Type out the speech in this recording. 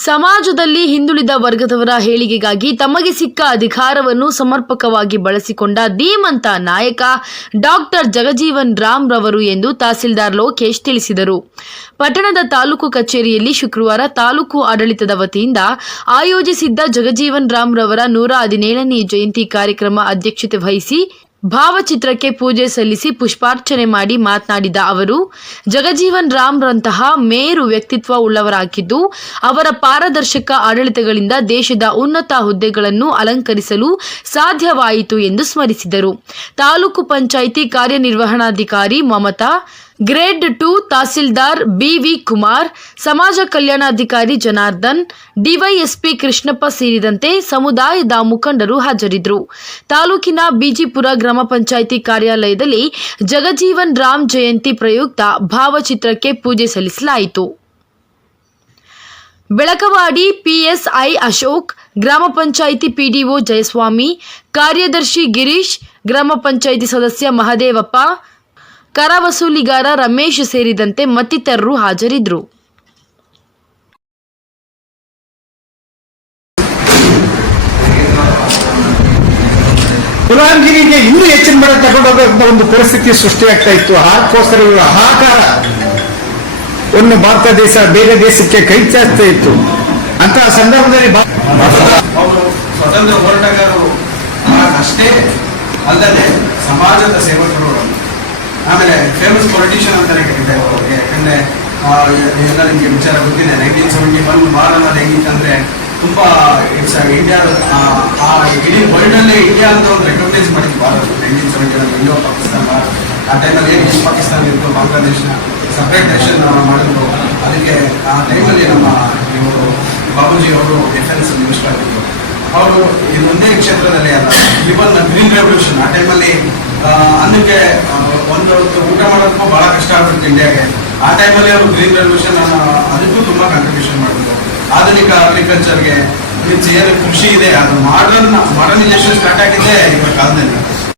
ಸಮಾಜದಲ್ಲಿ ಹಿಂದುಳಿದ ವರ್ಗದವರ ಹೇಳಿಗೆಗಾಗಿ ತಮಗೆ ಸಿಕ್ಕ ಅಧಿಕಾರವನ್ನು ಸಮರ್ಪಕವಾಗಿ ಬಳಸಿಕೊಂಡ ಧೀಮಂತ ನಾಯಕ ಡಾಕ್ಟರ್ ಜಗಜೀವನ್ ರಾಮ್ ರವರು ಎಂದು ತಹಸೀಲ್ದಾರ್ ಲೋಕೇಶ್ ತಿಳಿಸಿದರು. ಪಟ್ಟಣದ ತಾಲೂಕು ಕಚೇರಿಯಲ್ಲಿ ಶುಕ್ರವಾರ ತಾಲೂಕು ಆಡಳಿತದ ವತಿಯಿಂದ ಆಯೋಜಿಸಿದ್ದ ಜಗಜೀವನ್ ರಾಮ್ ರವರ ನೂರ ಹದಿನೇಳನೇ ಜಯಂತಿ ಕಾರ್ಯಕ್ರಮ ಅಧ್ಯಕ್ಷತೆ ವಹಿಸಿ ಭಾವಚಿತ್ರಕ್ಕೆ ಪೂಜೆ ಸಲ್ಲಿಸಿ ಪುಷ್ಪಾರ್ಚನೆ ಮಾಡಿ ಮಾತನಾಡಿದ ಅವರು, ಜಗಜೀವನ್ ರಾಮ್ರಂತಹ ಮೇರು ವ್ಯಕ್ತಿತ್ವ ಉಳ್ಳವರಾಗಿದ್ದು, ಅವರ ಪಾರದರ್ಶಕ ಆಡಳಿತಗಳಿಂದ ದೇಶದ ಉನ್ನತ ಹುದ್ದೆಗಳನ್ನು ಅಲಂಕರಿಸಲು ಸಾಧ್ಯವಾಯಿತು ಎಂದು ಸ್ಮರಿಸಿದರು. ತಾಲೂಕು ಪಂಚಾಯಿತಿ ಕಾರ್ಯನಿರ್ವಹಣಾಧಿಕಾರಿ Mamata grade two tahsildar BV Kumar, ಸಮಾಜ ಕಲ್ಯಾಣಾಧಿಕಾರಿ ಜನಾರ್ದನ್, ಡಿವೈಎಸ್ಪಿ ಕೃಷ್ಣಪ್ಪ ಸೇರಿದಂತೆ ಸಮುದಾಯದ ಮುಖಂಡರು ಹಾಜರಿದ್ದರು. ತಾಲೂಕಿನ ಬಿಜಿಪುರ ಗ್ರಾಮ ಪಂಚಾಯಿತಿ ಕಾರ್ಯಾಲಯದಲ್ಲಿ ಜಗಜೀವನ್ ರಾಮ್ ಜಯಂತಿ ಪ್ರಯುಕ್ತ ಭಾವಚಿತ್ರಕ್ಕೆ ಪೂಜೆ ಸಲ್ಲಿಸಲಾಯಿತು. ಬೆಳಕವಾಡಿ ಪಿಎಸ್ಐ ಅಶೋಕ್, ಗ್ರಾಮ ಪಂಚಾಯಿತಿ ಪಿಡಿಒ ಜಯಸ್ವಾಮಿ, ಕಾರ್ಯದರ್ಶಿ ಗಿರೀಶ್, ಗ್ರಾಮ ಪಂಚಾಯಿತಿ ಸದಸ್ಯ ಮಹದೇವಪ್ಪ ಕರ ವಸೂಲಿಗಾರ ರಮೇಶ್ ಸೇರಿದಂತೆ ಮತ್ತಿತರರು ಹಾಜರಿದ್ದರು. ಕುಲಾಂಗಿರಿಗೆ ಇನ್ನೂ ಹೆಚ್ಚಿನ ಮಳೆ ತಗೊಂಡೋಗುವಂತ ಒಂದು ಪರಿಸ್ಥಿತಿ ಸೃಷ್ಟಿಯಾಗ್ತಾ ಇತ್ತು. ಅದಕ್ಕೋಸ್ಕರ ಇವರ ಹಾಕಾರ ಒಂದು ಭಾರತ ದೇಶ ಬೇರೆ ದೇಶಕ್ಕೆ ಕೈ ಚಾಚ್ತಾ ಇತ್ತು. ಅಂತ ಸಂದರ್ಭದಲ್ಲಿ ಸ್ವತಂತ್ರ ಹೋರಾಟಗಾರರು ಅಷ್ಟೇ ಅಲ್ಲದೆ ಸಮಾಜದ ಸೇವಕರು ಆಮೇಲೆ ಫೇಮಸ್ ಪೊಲಿಟಿಷಿಯನ್ ಅಂತಾನೆ ಕರೀತಾರೆ ಅವ್ರಿಗೆ. ಯಾಕಂದ್ರೆ ಎಲ್ಲ ನಿಮಗೆ ವಿಚಾರ ಗೊತ್ತಿದೆ. ನೈನ್ಟೀನ್ ಸೆವೆಂಟಿ ಒನ್ ವಾರ್ ಅನ್ನೋದು ಹೆಂಗಿತ್ತಂದ್ರೆ ತುಂಬಾ ಇಟ್ಸ್ ಇಂಡಿಯಾ ಆ ಇಡೀ ವರ್ಲ್ಡ್ ಅಲ್ಲೇ ಇಂಡಿಯಾ ಅಂತ ಒಂದು ರೆಕಗ್ನೈಸ್ ಮಾಡಿದ್ದು Bharat. Nineteen seventy one Indo Pakistan ಆ ಟೈಮಲ್ಲಿ ಏನು ಈಸ್ಟ್ ಪಾಕಿಸ್ತಾನ ಇತ್ತು, ಬಾಂಗ್ಲಾದೇಶ ಸಪ್ರೇಟ್ ನೇಷನ್ ಮಾಡಿದ್ರು. ಅದಕ್ಕೆ ಆ ಟೈಮಲ್ಲಿ ನಮ್ಮ ಇವರು, ಬಾಬೂಜಿ ಅವರು ಡಿಫೆನ್ಸ್ ಮಿನಿಸ್ಟರ್ ಆಗಿದ್ದರು ಅವರು ಇದೊಂದೇ ಕ್ಷೇತ್ರದಲ್ಲಿ ಇವನ್ ಗ್ರೀನ್ ರೆವಲ್ಯೂಷನ್ ಆ ಟೈಮಲ್ಲಿ ಅನ್ನಕ್ಕೆ ಒಂದು ಊಟ ಮಾಡೋದಕ್ಕೂ ಬಹಳ ಕಷ್ಟ ಆಗ್ಬಿಡ್ತು ಇಂಡಿಯಾಗೆ ಆ ಟೈಮಲ್ಲಿ ಅವರು ಗ್ರೀನ್ ರೆವಲ್ಯೂಷನ್ ಅದಕ್ಕೂ ತುಂಬಾ ಕಾಂಟ್ರಿಬ್ಯೂಷನ್ ಮಾಡಿದ್ರು. ಆಧುನಿಕ ಅಗ್ರಿಕಲ್ಚರ್ಗೆ ಮೀನ್ಸ್ ಏನು ಕೃಷಿ ಇದೆ, ಅದು ಮಾಡರ್ನ್ ಮಾಡರ್ನೈಸೇಷನ್ ಸ್ಟಾರ್ಟ್ ಆಗಿದ್ದೆ ಇವಾಗ ಕಾಲದಲ್ಲಿ.